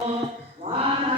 我。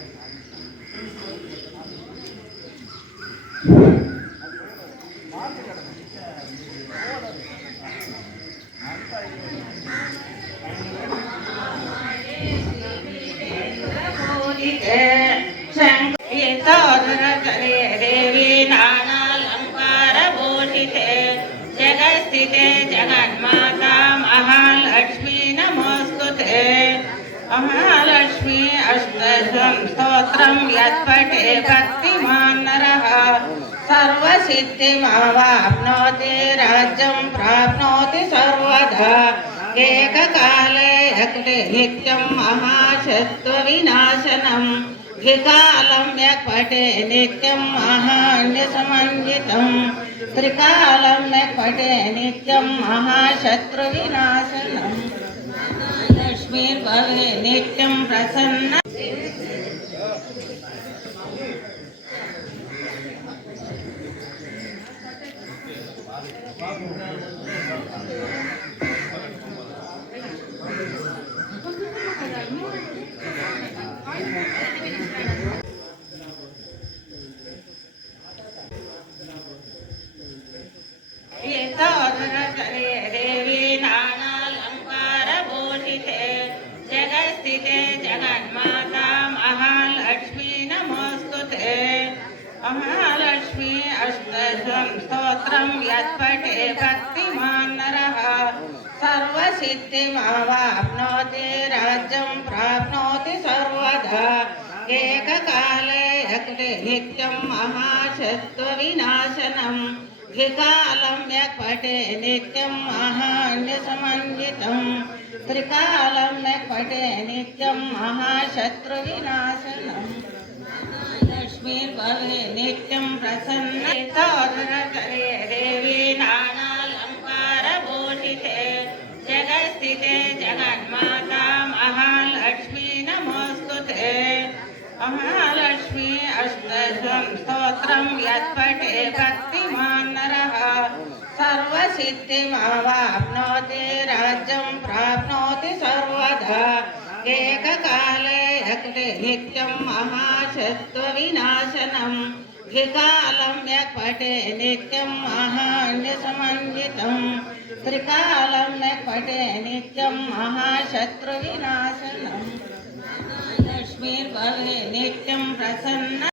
शङ्कितोदरतले देवी नानालङ्कारभूषिते जगन्माता महालक्ष्मी नमोऽस्तु ते महालक्ष्मी अष्टस्वं स्तोत्रं यत्पठे भक्तिमान् नरः। सर्व सिद्धिमवाप्नोति राज्यं प्राप्नोति सर्वदा। एककाले यक्ति नित्यं महाशत्वविनाशनं द्विकालं यक्पटे नित्यं महान्यसमन्वितं त्रिकालं यक्पटे नित्यं महाशत्रुविनाशनं। लक्ष्मीर्भवे नित्यं प्रसन्न। जगस्थिते जगन्माता महालक्ष्मी नमोऽस्तुते महालक्ष्मी अष्टशं स्तोत्रं यत्पठे भक्तिमान् नरः। सर्वसिद्धिमावाप्नोति, राज्यं प्राप्नोति सर्वदा। एककाले अग्रे नित्यं महाशत्रुविनाशनम्। द्विकालं यः पठे नित्यं महान्यसमन्वितं त्रिकालं यः पठे नित्यं महाशत्रुविनाशनम्। लक्ष्मीर्भवे नित्यं प्रसन्न। देवी नानालङ्कारभूषिते जगस्थिते जगन्माता महालक्ष्मी नमोऽस्तुते महालक्ष्मी अष्टशं स्तोत्रं यत्पठे भक्तिमान् नरः सर्वसिद्धिमावाप्नोति राज्यं प्राप्नोति सर्वदा एककाले अग्रे नित्यं महाशत्रुविनाशनं द्विकालं यः पठे नित्यं महान्यसमन्वितं त्रिकालं यः पठे नित्यं महाशत्रुविनाशनम् నిర్వహే నిత్యం ప్రసన్న